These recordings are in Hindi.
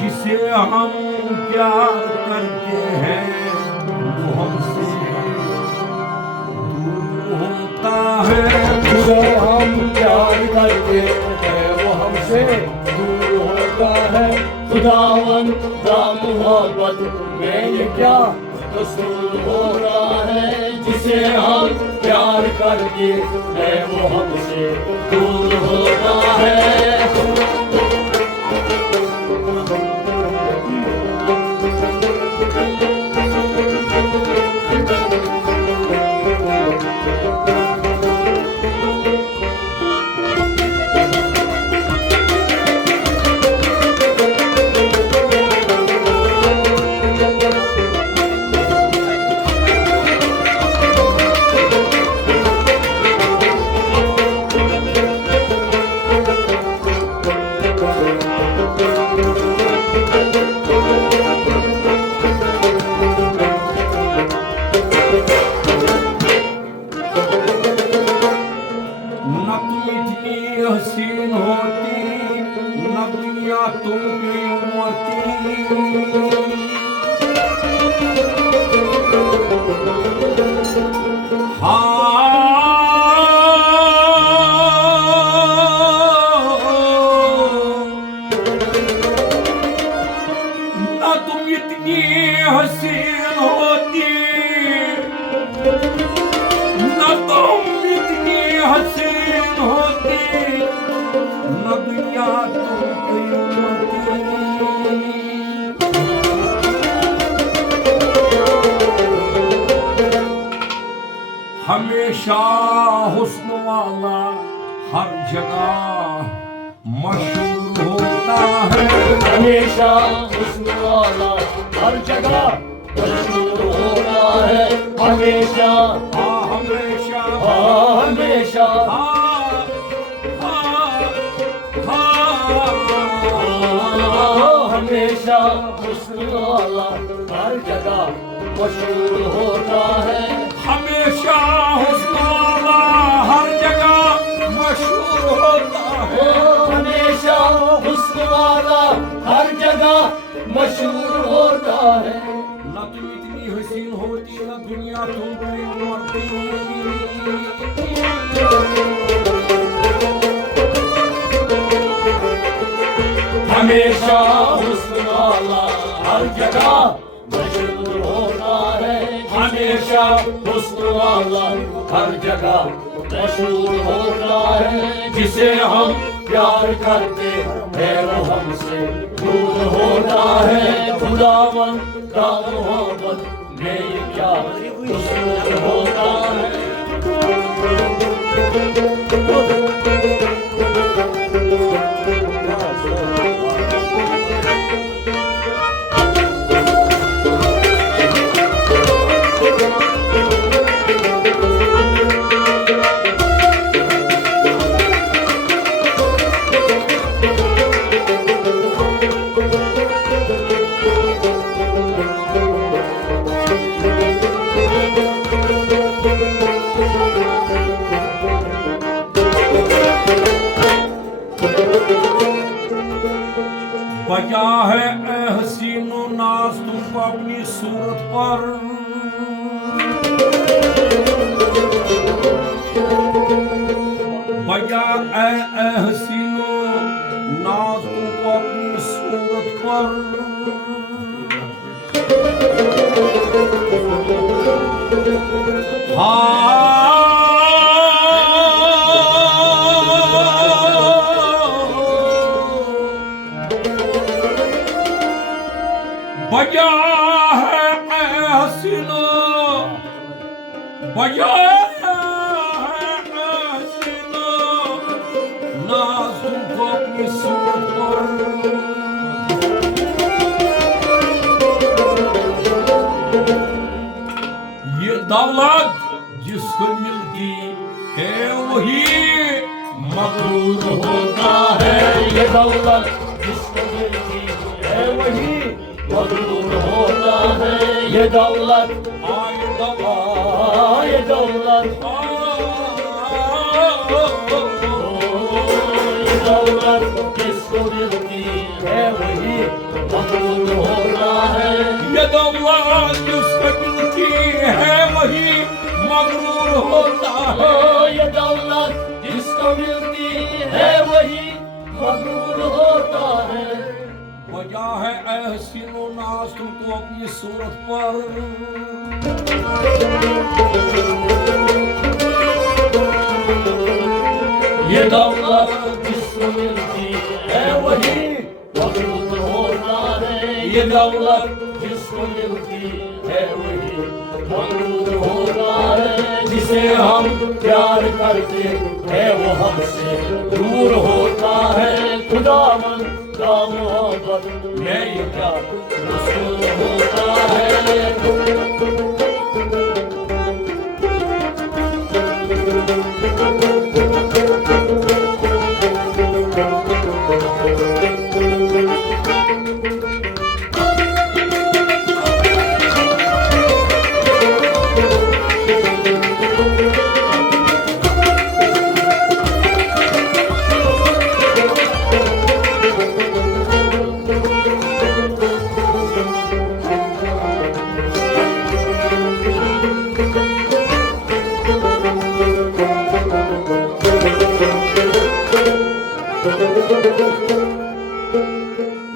जिसे हम प्यार करते हैं वो हमसे दूर होता है। जिसे हम प्यार करते हैं वो हमसे दूर होता है। खुदावन का मोहब्बत में ये क्या कसूर होता है। जिसे हम प्यार करते हैं वो हमसे दूर होता है। हसीन होती न दुनिया तुम पे उमरती। न तुम इतनी हसीन होती न तुम इतनी हसीन होती न दुनिया तुमको उमरती। हमेशा हुस्न वाला हर जगह मशहूर होता है। हमेशा हुस्न वाला हर जगह मशहूर होता है। हमेशा हमेशा हमेशा हमेशा हुस्न वाला हर जगह मशहूर होता है। हमेशा हुस्न वाला हर जगह मशहूर होता है। हमेशा हुस्न वाला हर जगह मशहूर होता है। न तुम इतनी हसीन होती न दुनिया तुम पे उमरती। हमेशा हुस्न वाला हर जगह मशहूर होता है। हमेशा हुस्न वाला हर जगह मशहूर होता है। जिसे हम प्यार करते हैं वो हमसे दूर होता है। खुदावन का मोहब्बत में ये क्या कसूर होता है। बजा है ए हसीनो नाज तुमको अपनी सूरत पर। बजा ए हसीनो नाज तुमको अपनी सूरत पर। बजा है ए हसीनो बजा है ए हसीनो नाज तुमको अपनी सूरत पर। ये दौलत जिसको मिलती है वही मगरूर होता है। ये दौलत जिसको मिलती है वही मगरूर होता है। ये दौलत ये दौलत ये दौलत जिसको मिलती है वही मकबूल होता है। ये दौलत जिसको मिलती है वही मगरूर होता है। ये दौलत जिसको मिलती है वही मकबूल होता है। वजह है एहसीनो नाज तुमको अपनी सूरत पर। ये दौलत जिसको मिलती है वही मकबूल होता है। ये दौलत जिसको मिलती है वही मकबूल होता है। जिसे हम प्यार करते हैं वो हमसे दूर होता है। खुदावन का मोहब्बत में ये क्या रसूल होता है।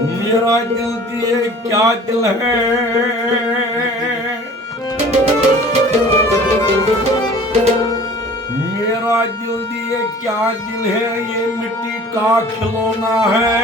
मेरा दिल दिए क्या दिल है, मेरा दिल दिए क्या दिल है, ये मिट्टी का खिलौना है।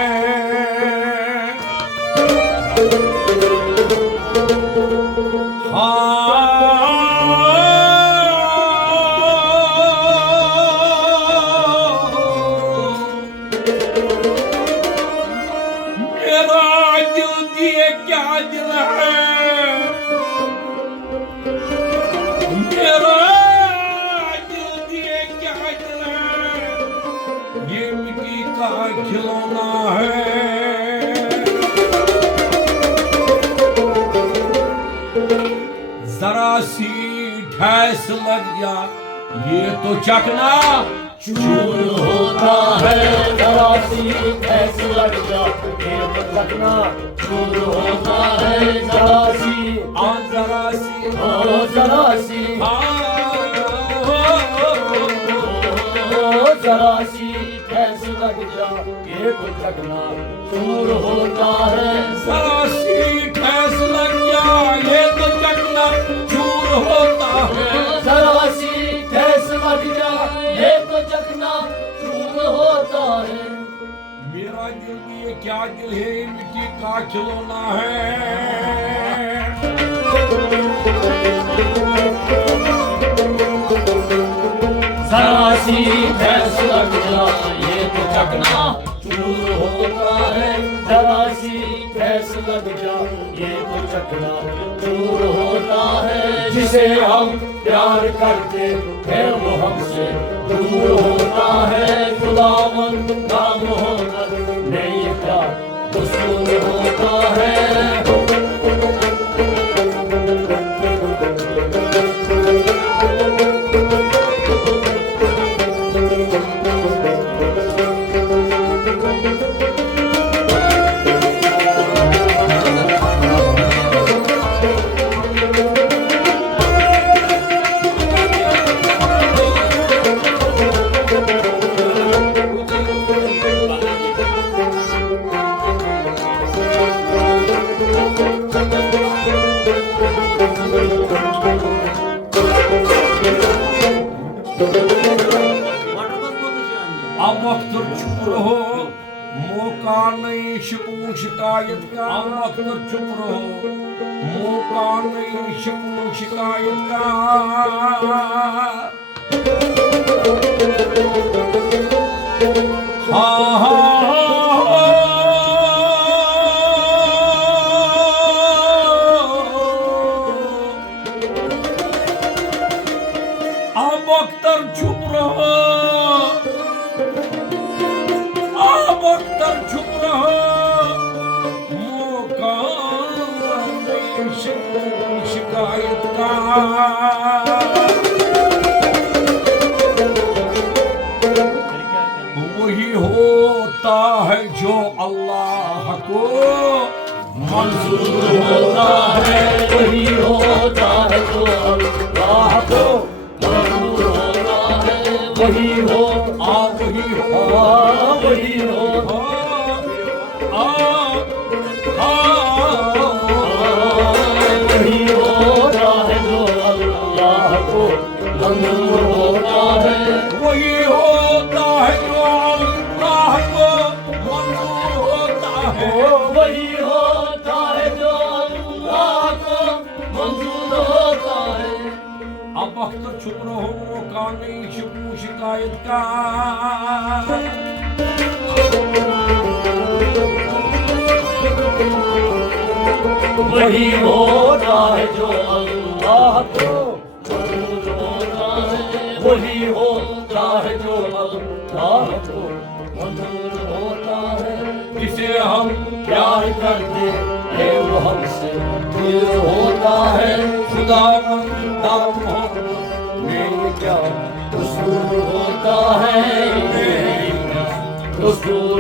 ये मिट्टी का खिलौना है। जरा सी ठैस लग जा ये तो चकना चूर होता है। जरा सी ठैस लग जा ये तो चकना चूर होता है। जरा सी जरा सी जरा सी जरा सी ठैस लग जा ये तो चकना चूर होता है। जरा सी ठैस लग जा ये तो चकना चूर होता है। जरा सी ठैस लग जा ये तो चकना चूर होता है। मेरा दिल भी ये क्या दिल है, मिट्टी का खिलौना है। जरा सी ठैस लग जा ये तो चकना चूर होता है। जरा सी ठैस लग जा ये तो चकना चूर होता है। जिसे हम प्यार करते हैं वो हमसे दूर होता है। खुदावन का मोहब्बत में ये क्या रसूल होता है। अब वक्त चुप रहो, मौका नहीं शिकून शिकायत का। अब वक्त चुप रहो, मौका नहीं शिकून शिकायत का। अब वक्त चुप रहो, अख्तर चुप रहो, मौका नहीं शिकायत का। वही होता है जो अल्लाह को मंजूर होता है, वही होता है जो अल्लाह को मंजूर होता है, वही हो वही हो वही हो वही होता है जो अल्लाह को मंजूर होता है, वही होता है जो अल्लाह को मंजूर होता है। वही होता है जो अल्लाह को मंजूर होता है। अब वक्त छुप रहो, मौका नहीं शिकू शिकायत का। वही होता है जो अल्लाह को मंजूर होता है, वही होता है जो अल्लाह को मंजूर होता है। जिसे हम प्यार करते हैं वो हमसे दिल होता है, खुदावंद में क्या कसूर होता है, कसूर